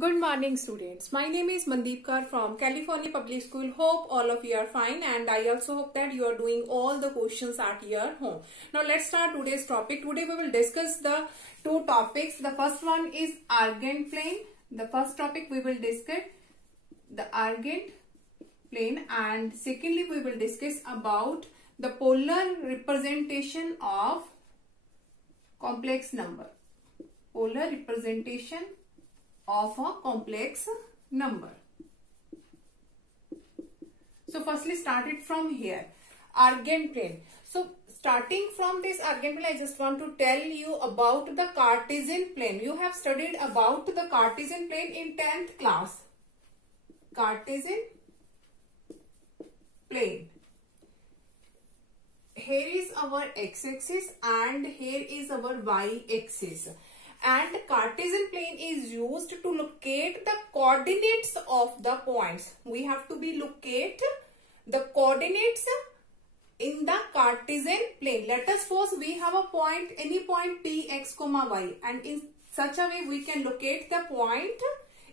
Good morning, students. My name is Mandeep Kar from California Public School. Hope all of you are fine, and I also hope that you are doing all the questions at your home. Now let's start today's topic. Today we will discuss the two topics. The first one is Argand plane. The first topic we will discuss the Argand plane, and secondly we will discuss about the polar representation of complex number. Polar representation of a complex number. So firstly start it from here, Argand plane. So starting from this Argand plane, I just want to tell you about the Cartesian plane. You have studied about the Cartesian plane in 10th class. Cartesian plane. Here is our x-axis and here is our y-axis. And Cartesian plane is used to locate the coordinates of the points. We have to locate the coordinates in the Cartesian plane. Let us suppose we have a point, any point P, x, y, and in such a way we can locate the point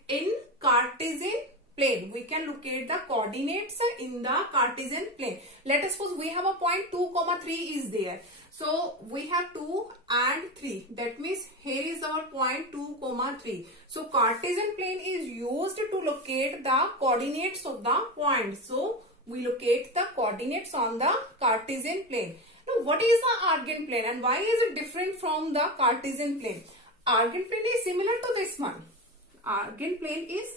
in Cartesian plane. We can locate the coordinates in the Cartesian plane. Let us suppose we have a point 2, 3 is there. So we have 2 and 3. That means here is our point 2, 3. So Cartesian plane is used to locate the coordinates of the point. So we locate the coordinates on the Cartesian plane. Now what is the Argand plane and why is it different from the Cartesian plane? Argand plane is similar to this one. Argand plane is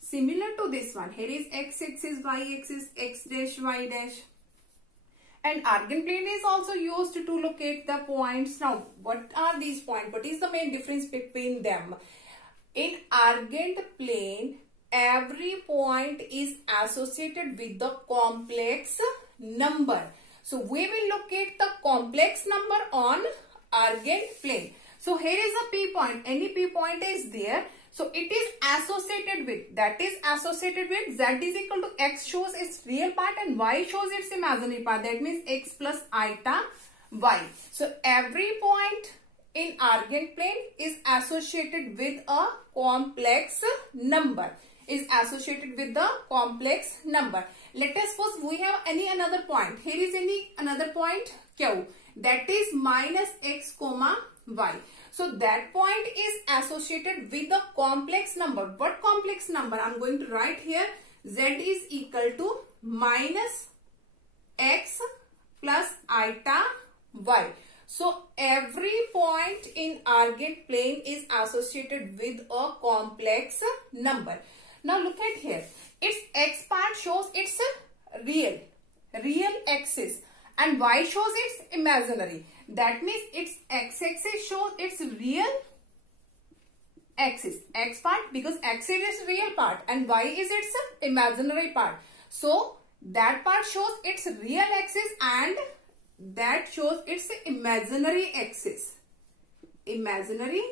similar to this one. Here is x-axis, y-axis, x dash, y dash. And Argand plane is also used to locate the points. Now, what are these points? What is the main difference between them? In Argand plane, every point is associated with the complex number. So, we will locate the complex number on Argand plane. So, here is a P point. Any P point is there. So it is associated with, that is associated with z is equal to x shows its real part and y shows its imaginary part. That means x plus iota y. So every point in Argand plane is associated with a complex number. Is associated with the complex number. Let us suppose we have another point. Here is another point Q. That is minus x, y. So that point is associated with the complex number. What complex number? I am going to write here. Z is equal to minus x plus iota y. So every point in Argand plane is associated with a complex number. Now look at here. Its x part shows its real axis and y shows its imaginary. That means its x-axis shows its real axis. X part because x is its real part and y is its imaginary part. So that part shows its real axis and that shows its imaginary axis. Imaginary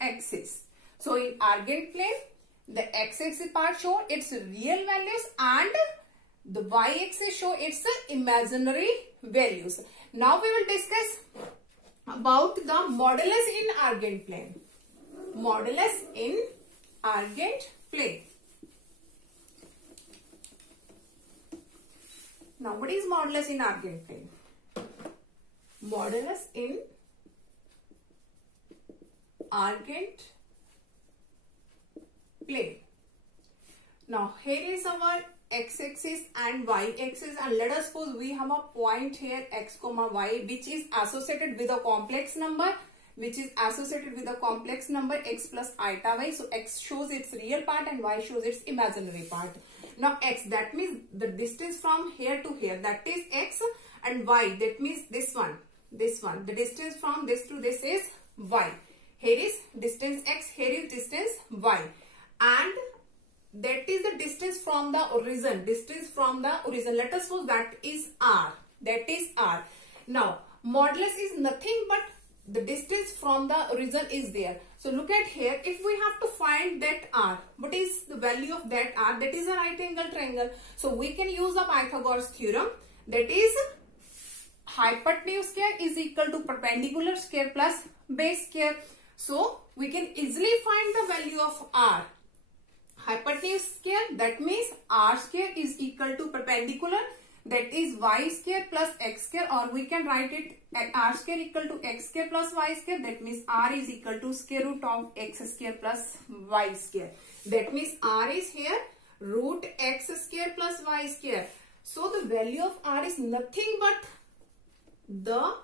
axis. So in Argand plane, the x-axis part shows its real values and the y-axis shows its imaginary values. Now we will discuss about the modulus in Argand plane. Modulus in Argand plane. Now what is modulus in Argand plane? Modulus in Argand plane. Now here is our x-axis and y-axis, and let us suppose we have a point here x, y, which is associated with a complex number, x plus iota y. So x shows its real part and y shows its imaginary part. Now x, that means the distance from here to here, that is x, and y, that means this one. The distance from this to this is y. Here is distance x, here is distance y, and that is the distance from the origin. Let us suppose that is r. Now, modulus is nothing but the distance from the origin is there. So, look at here. If we have to find that r, what is the value of that r? That is a right angle triangle. So, we can use the Pythagoras theorem. That is hypotenuse square is equal to perpendicular square plus base square. So we can easily find the value of r. Hypotenuse square, that means r square is equal to perpendicular, that is y square plus x square, or we can write it r square equal to x square plus y square, that means r is equal to square root of x square plus y square. That means r is here root x square plus y square. So the value of r is nothing but the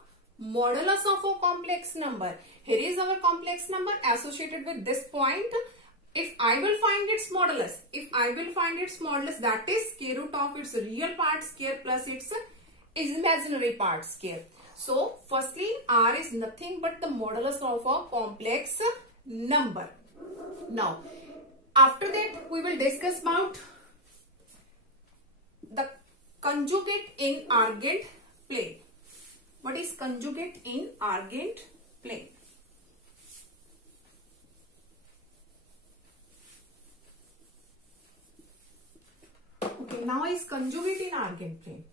modulus of a complex number. Here is our complex number associated with this point. If I will find its modulus, that is square root of its real part square plus its imaginary part square. So firstly, r is nothing but the modulus of a complex number. Now, after that, we will discuss about the conjugate in argand plane. What is conjugate in argand plane? Okay, now is conjugate in argand plane.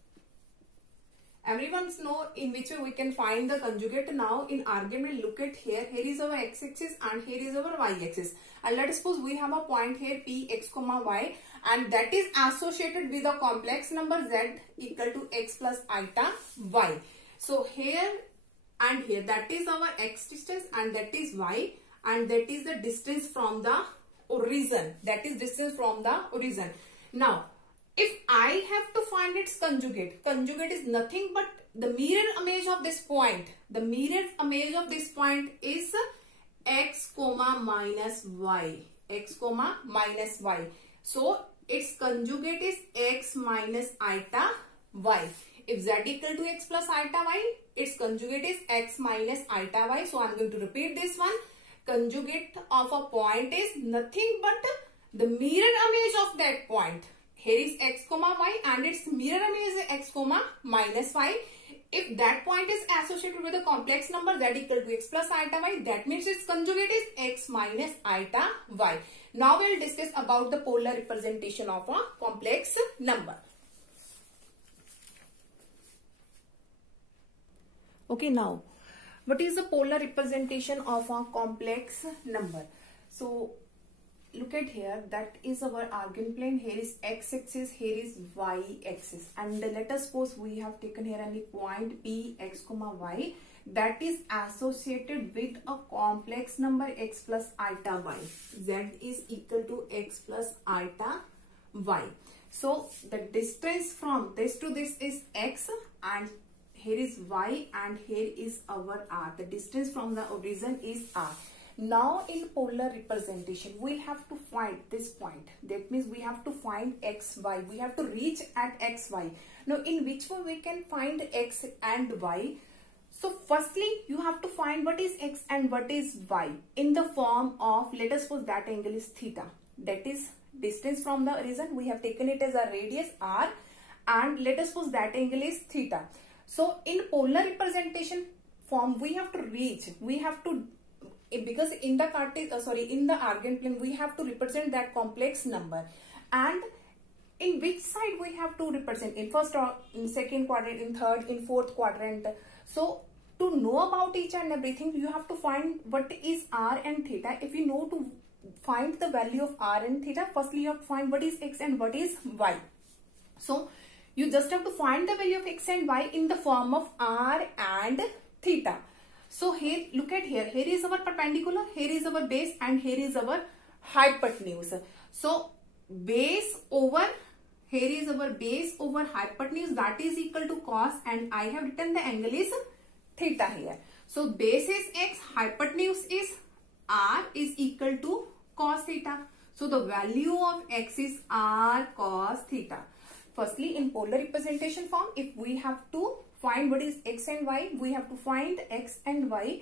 Everyone knows in which way we can find the conjugate. Now in argand plane, look at here. Here is our x-axis and here is our y-axis. And let us suppose we have a point here p x comma y, and that is associated with a complex number z equal to x plus iota y. So here and here, that is our x distance and that is y, and that is the distance from the origin. That is distance from the origin. Now, if I have to find its conjugate is nothing but the mirror image of this point. The mirror image of this point is x comma minus y. X comma minus y. So its conjugate is x minus iota y. If z equal to x plus iota y, its conjugate is x minus iota y. So I am going to repeat this one. Conjugate of a point is nothing but the mirror image of that point. Here is x comma y and its mirror image is x comma minus y. If that point is associated with a complex number z equal to x plus iota y, that means its conjugate is x minus iota y. Now we will discuss about the polar representation of a complex number. Okay, now what is the polar representation of a complex number? So look at here, that is our argand plane. Here is x-axis, here is y-axis, and let us suppose we have taken here any point p x comma y that is associated with a complex number x plus iota y. Z is equal to x plus iota y. So the distance from this to this is x, and here is y, and here is our r. The distance from the origin is r. Now in polar representation, we have to find this point. That means we have to find x, y. We have to reach at x, y. Now in which way we can find x and y? So firstly, you have to find what is x and what is y in the form of, let us suppose that angle is theta. That is distance from the origin. We have taken it as a radius r, and let us suppose that angle is theta. So in polar representation form, we have to reach, we have to, because in the in the argand plane, we have to represent that complex number. And in which side we have to represent? In first or in second quadrant, in third, in fourth quadrant. So to know about each and everything, you have to find what is r and theta. If you know to find the value of r and theta, firstly you have to find what is x and what is y. So you just have to find the value of x and y in the form of r and theta. So here, look at here. Here is our perpendicular, here is our base, and here is our hypotenuse. So base over, here is our base over hypotenuse, that is equal to cos, and I have written the angle is theta here. So base is x, hypotenuse is r, is equal to cos theta. So the value of x is r cos theta. Firstly, in polar representation form, if we have to find what is x and y, we have to find x and y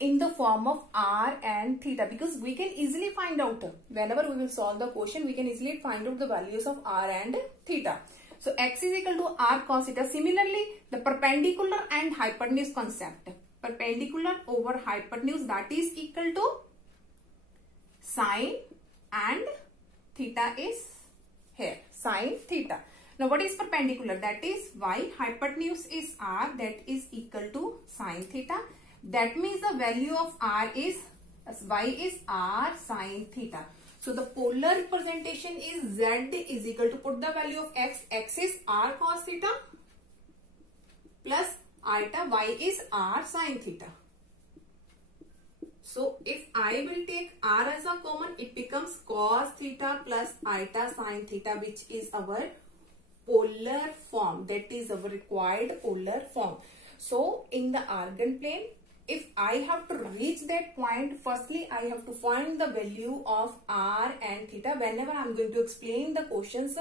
in the form of r and theta, because we can easily find out, whenever we will solve the question, we can easily find out the values of r and theta. So x is equal to r cos theta. Similarly, the perpendicular and hypotenuse concept. Perpendicular over hypotenuse, that is equal to sine, and theta is here, sine theta. Now what is perpendicular? That is y. Hypotenuse is r, that is equal to sine theta. That means the value of r is y is r sine theta. So the polar representation is z is equal to, put the value of x is r cos theta plus iota, y is r sine theta. So if I will take r as a common, it becomes cos theta plus iota sine theta, which is our polar form. That is our required polar form. So in the Argand plane, if I have to reach that point, firstly I have to find the value of r and theta. Whenever I am going to explain the questions,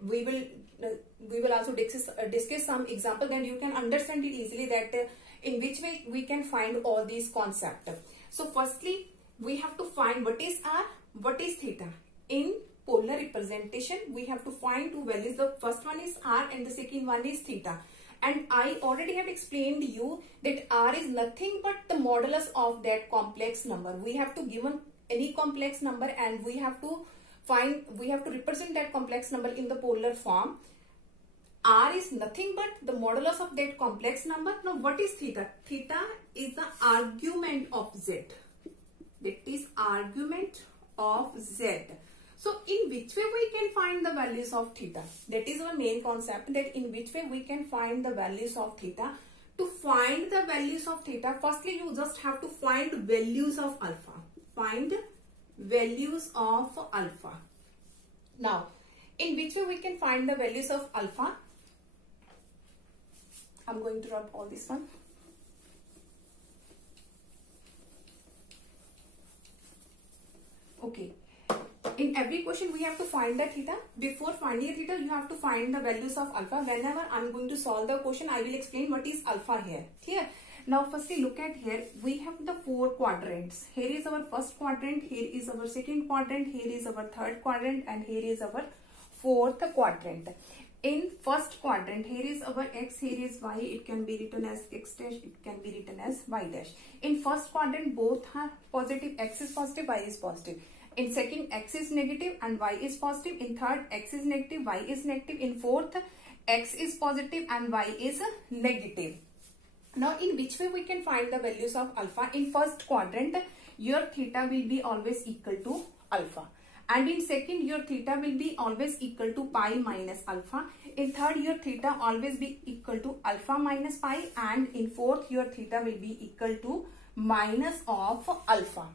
we will also discuss some example, then you can understand it easily that in which way we can find all these concepts. So firstly, we have to find what is r, what is theta. In polar representation, we have to find two values. The first one is r and the second one is theta. And I already have explained you that r is nothing but the modulus of that complex number. We have to given any complex number and we have to represent that complex number in the polar form. R is nothing but the modulus of that complex number. Now what is theta? Theta is the argument of z. That is argument of z. So in which way we can find the values of theta? That is our main concept, that in which way we can find the values of theta. To find the values of theta, firstly you just have to find values of alpha. Find values of alpha. Now, in which way we can find the values of alpha? I'm going to rub all this one. Okay. In every question we have to find the theta. Before finding theta, you have to find the values of alpha. Whenever I'm going to solve the question, I will explain what is alpha here. Here. Now firstly look at here. We have the four quadrants. Here is our first quadrant. Here is our second quadrant. Here is our third quadrant. And here is our fourth quadrant. In first quadrant, here is our x, here is y. It can be written as x dash, it can be written as y dash. In first quadrant, both are positive. X is positive, y is positive. In second, x is negative and y is positive. In third, x is negative, y is negative. In fourth, x is positive and y is negative. Now, in which way we can find the values of alpha? In first quadrant, your theta will be always equal to alpha. And in second, your theta will be always equal to pi minus alpha. In third, your theta always be equal to alpha minus pi. And in fourth, your theta will be equal to minus of alpha.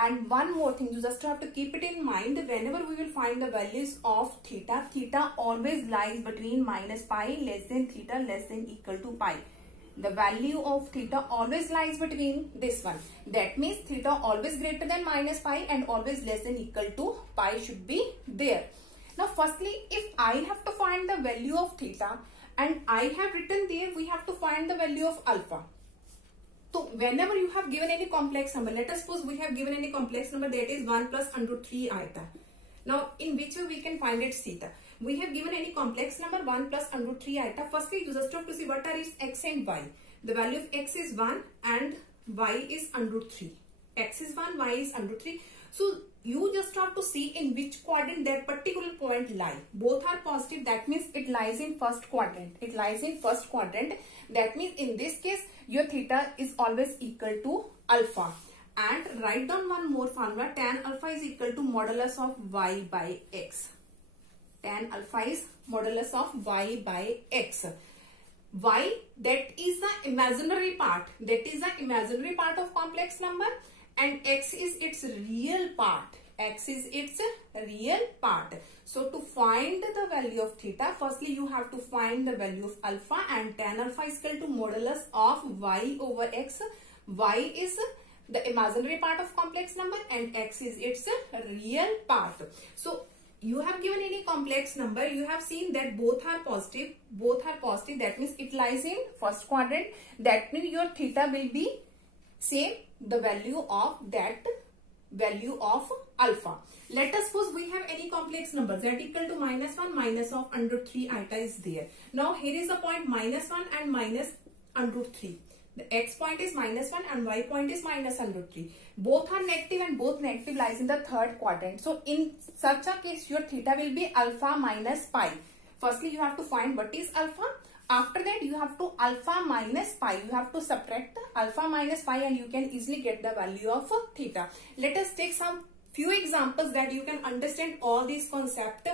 And one more thing, you just have to keep it in mind. Whenever we will find the values of theta, theta always lies between minus pi less than theta less than equal to pi. The value of theta always lies between this one. That means theta always greater than minus pi and always less than equal to pi should be there. Now firstly, if I have to find the value of theta and I have written there, we have to find the value of alpha. So whenever you have given any complex number, let us suppose we have given any complex number that is 1 plus under 3 iota. Now in which way we can find its theta? We have given any complex number 1 plus under 3 iota. Firstly, you just have to see what are its x and y. The value of x is 1 and y is under 3. X is 1, y is under 3. So you just have to see in which quadrant that particular point lie. Both are positive. That means it lies in first quadrant. It lies in first quadrant. That means in this case, your theta is always equal to alpha. And write down one more formula. Tan alpha is equal to modulus of y by x. Tan alpha is modulus of y by x. Y, that is the imaginary part. That is the imaginary part of complex number. And x is its real part. X is its real part. So to find the value of theta, firstly you have to find the value of alpha, and tan alpha is equal to modulus of y over x. Y is the imaginary part of complex number and x is its real part. So you have given any complex number, you have seen that both are positive. Both are positive. That means it lies in first quadrant. That means your theta will be same the value of that value of alpha. Let us suppose we have any complex number z equal to minus 1, minus of under 3 iota is there. Now here is the point minus 1 and minus under 3. The x point is minus 1 and y point is minus under 3. Both are negative and both negative lies in the third quadrant. So in such a case, your theta will be alpha minus pi. Firstly, you have to find what is alpha. After that, you have to alpha minus pi. You have to subtract alpha minus pi and you can easily get the value of theta. Let us take some few examples that you can understand all these concepts.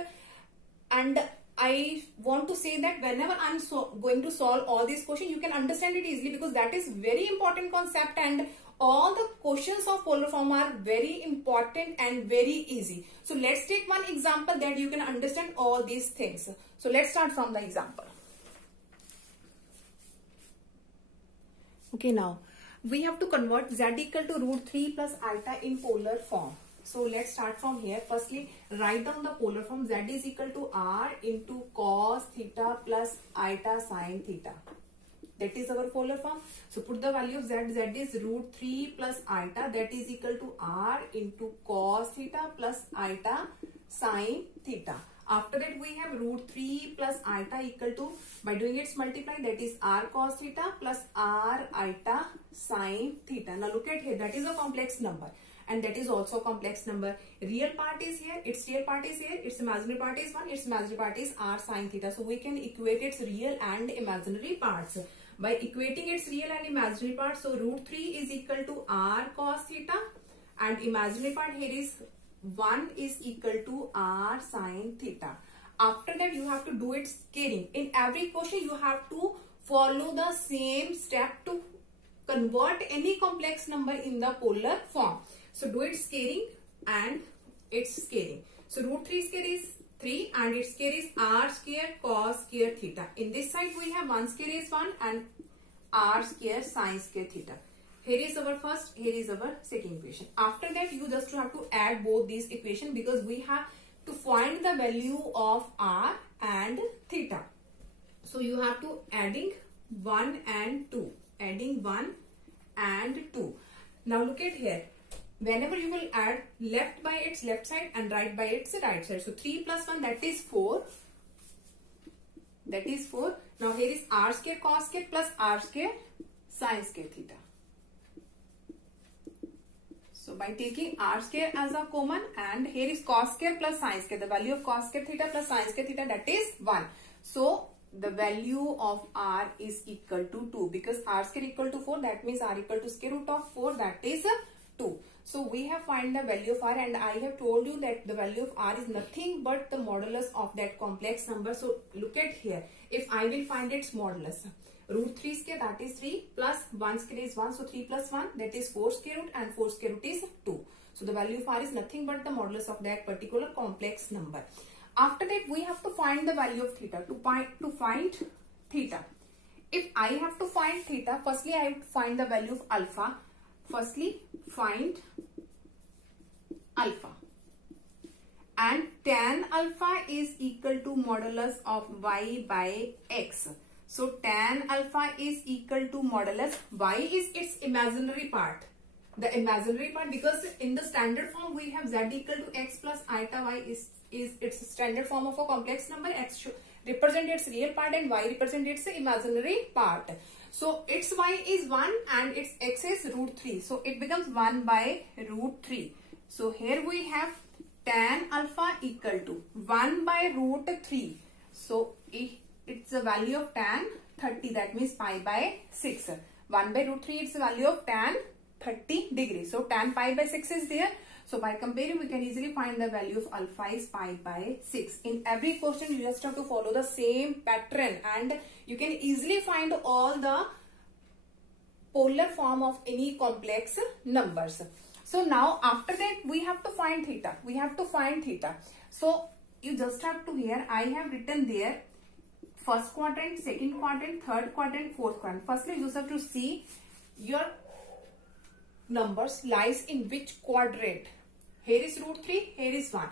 And I want to say that whenever I'm going to solve all these questions, you can understand it easily, because that is very important concept, and all the questions of polar form are very important and very easy. So let's take one example that you can understand all these things. So let's start from the example. Okay, now we have to convert z equal to root 3 plus eta in polar form. So let's start from here. Firstly, write down the polar form. Z is equal to r into cos theta plus eta sin theta. That is our polar form. So put the value of z. Z is root 3 plus eta. That is equal to r into cos theta plus eta sin theta. After that, we have root 3 plus eta equal to, by doing its multiply, that is r cos theta plus r eta sin theta. Now look at here, that is a complex number and that is also a complex number. Real part is here, its real part is here, its imaginary part is 1, its imaginary part is r sin theta. So we can equate its real and imaginary parts. By equating its real and imaginary parts, so root 3 is equal to r cos theta and imaginary part here is 1 is equal to r sin theta. After that, you have to do its scaling. In every question, you have to follow the same step to convert any complex number in the polar form. So do its scaling and its scaling. So root 3 square is 3 and its square is r square cos square theta. In this side, we have 1 square is 1 and r square sin square theta. Here is our first, here is our second equation. After that, you just have to add both these equations because we have to find the value of r and theta. So you have to adding 1 and 2. Adding 1 and 2. Now look at here. Whenever you will add left by its left side and right by its right side. So 3 plus 1, that is 4. That is 4. Now here is r square cos square plus r square sin square theta. So by taking r square as a common and here is cos square plus sin square. The value of cos square theta plus sin square theta, that is 1. So the value of r is equal to 2 because r square equal to 4, that means r equal to square root of 4, that is 2. So we have find the value of r and I have told you that the value of r is nothing but the modulus of that complex number. So look at here. If I will find its modulus, root 3 square, that is 3 plus 1 square is 1. So 3 plus 1, that is 4 square root and 4 square root is 2. So the value of r is nothing but the modulus of that particular complex number. After that, we have to find the value of theta. To find theta, if I have to find theta, firstly I have to find the value of alpha. Firstly, find alpha. And tan alpha is equal to modulus of y by x. So tan alpha is equal to modulus. Y is its imaginary part. The imaginary part, because in the standard form we have z equal to x plus eta. Y is its standard form of a complex number. X represent its real part and y represent its imaginary part. So its y is 1 and its x is root 3. So it becomes 1 by root 3. So here we have tan alpha equal to 1 by root 3. So it's a value of tan 30, that means pi by 6. 1 by root 3, it's the value of tan 30 degrees. So tan pi by 6 is there. So by comparing, we can easily find the value of alpha is pi by 6. In every question, you just have to follow the same pattern and you can easily find all the polar form of any complex numbers. So now after that, we have to find theta. We have to find theta. So you just have to, here I have written there first quadrant, second quadrant, third quadrant, fourth quadrant. Firstly, you just have to see your numbers lies in which quadrant. Here is root 3, here is 1.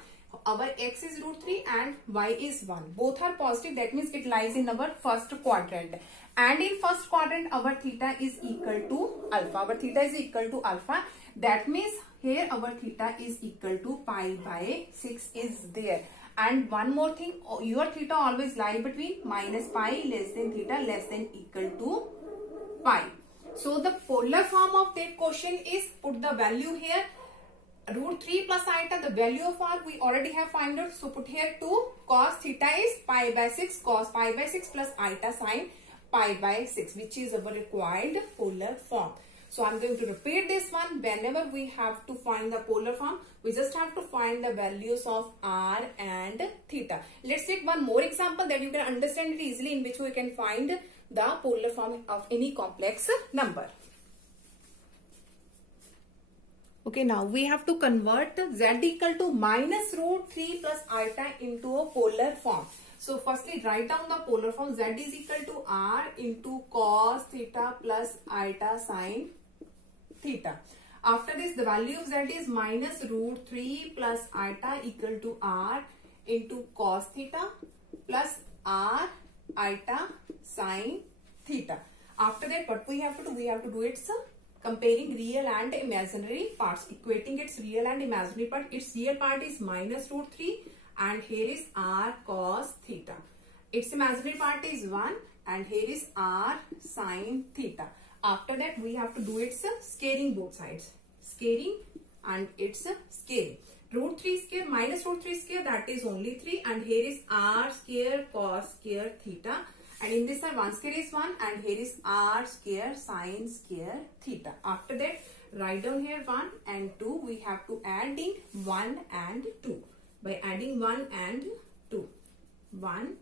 Our x is root 3 and y is 1. Both are positive, that means it lies in our first quadrant. And in first quadrant, our theta is equal to alpha. Our theta is equal to alpha. That means here our theta is equal to pi by 6 is there. And one more thing, your theta always lie between minus pi less than theta less than equal to pi. So the polar form of that question is, put the value here, root 3 plus iota, the value of r we already have found out. So put here 2 cos theta is pi by 6 cos pi by 6 plus iota sine pi by 6, which is our required polar form. So I'm going to repeat this one. Whenever we have to find the polar form, we just have to find the values of r and theta. Let's take one more example that you can understand it easily, in which we can find the polar form of any complex number. Okay, now we have to convert z equal to minus root 3 plus iota into a polar form. So firstly, write down the polar form. Z is equal to r into cos theta plus iota sine theta. After this, the value of z is minus root 3 plus iota equal to r into cos theta plus r iota sine theta. After that, what we have to do? We have to do it comparing real and imaginary parts, equating its real and imaginary part. Its real part is minus root 3 and here is r cos theta. Its imaginary part is 1 and here is r sine theta. After that, we have to do its scaling both sides. Scaling and its scaling. Root 3 square minus root 3 square, that is only 3, and here is r square cos square theta. And in this side, 1 square is 1 and here is r square sine square theta. After that, write down here 1 and 2. We have to adding 1 and 2. By adding 1 and 2. 1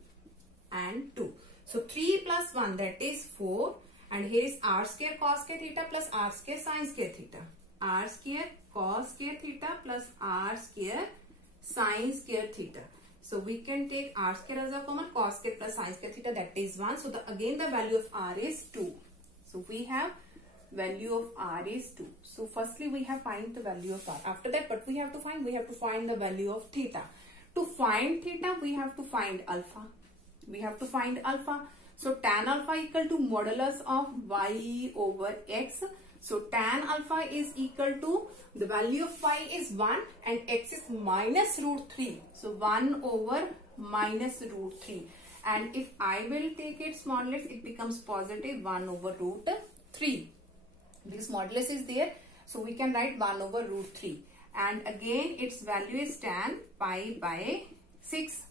and 2. So 3 plus 1, that is 4. And here is r square cos square theta plus r square sine square theta. R square cos square theta plus r square sine square theta. So we can take r square as a common, cos square plus sine square theta, that is 1. So again the value of r is 2. So we have value of r is 2. So firstly we have find the value of r. After that, what we have to find? We have to find the value of theta. To find theta, we have to find alpha. We have to find alpha. So tan alpha equal to modulus of y over x. So tan alpha is equal to, the value of y is 1 and x is minus root 3. So 1 over minus root 3. And if I will take its modulus, it becomes positive 1 over root 3. This modulus is there. So we can write 1 over root 3. And again its value is tan pi by 6.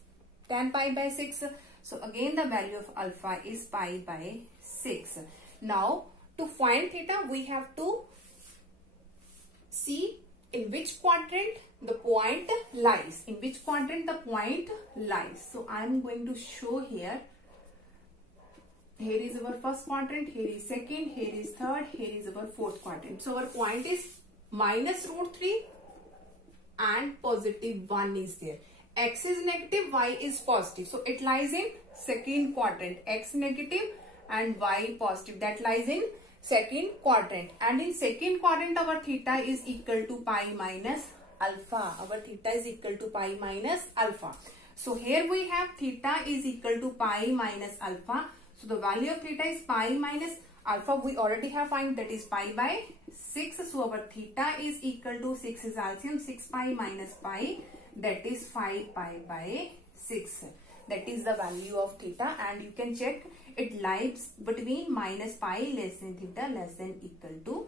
Tan pi by 6. So again the value of alpha is pi by 6. Now to find theta, we have to see in which quadrant the point lies. In which quadrant the point lies. So I am going to show here. Here is our first quadrant, here is second, here is third, here is our fourth quadrant. So our point is minus root 3 and positive 1 is there. X is negative, Y is positive. So it lies in second quadrant. X negative and Y positive. That lies in second quadrant. And in second quadrant, our theta is equal to pi minus alpha. Our theta is equal to pi minus alpha. So here we have theta is equal to pi minus alpha. So the value of theta is pi minus alpha. We already have find, that is pi by 6. So our theta is equal to 6 is LCM. 6 pi minus pi, that is 5 pi by 6. That is the value of theta, and you can check it lies between minus pi less than theta less than equal to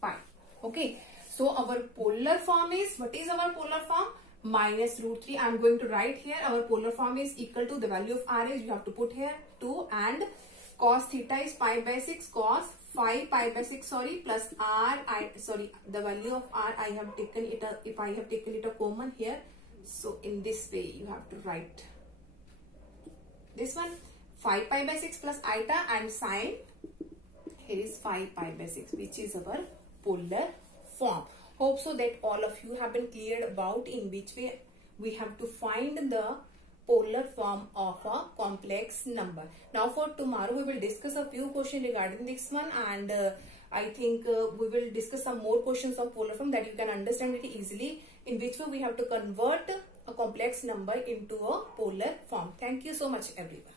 pi. Okay. So our polar form is, what is our polar form? Minus root 3. I am going to write here our polar form is equal to, the value of r is, you have to put here 2, and cos theta is pi by 6 cos 5 pi by 6, sorry, plus r, the value of r I have taken it, if I have taken it a common here. So in this way you have to write this one, 5 pi by 6 plus iota, and sine, here is 5 pi by 6, which is our polar form. Hope so that all of you have been cleared about in which way we have to find the polar form of a complex number. Now for tomorrow we will discuss a few questions regarding this one, and I think we will discuss some more questions of polar form that you can understand it easily, in which way we have to convert a complex number into a polar form. Thank you so much everyone.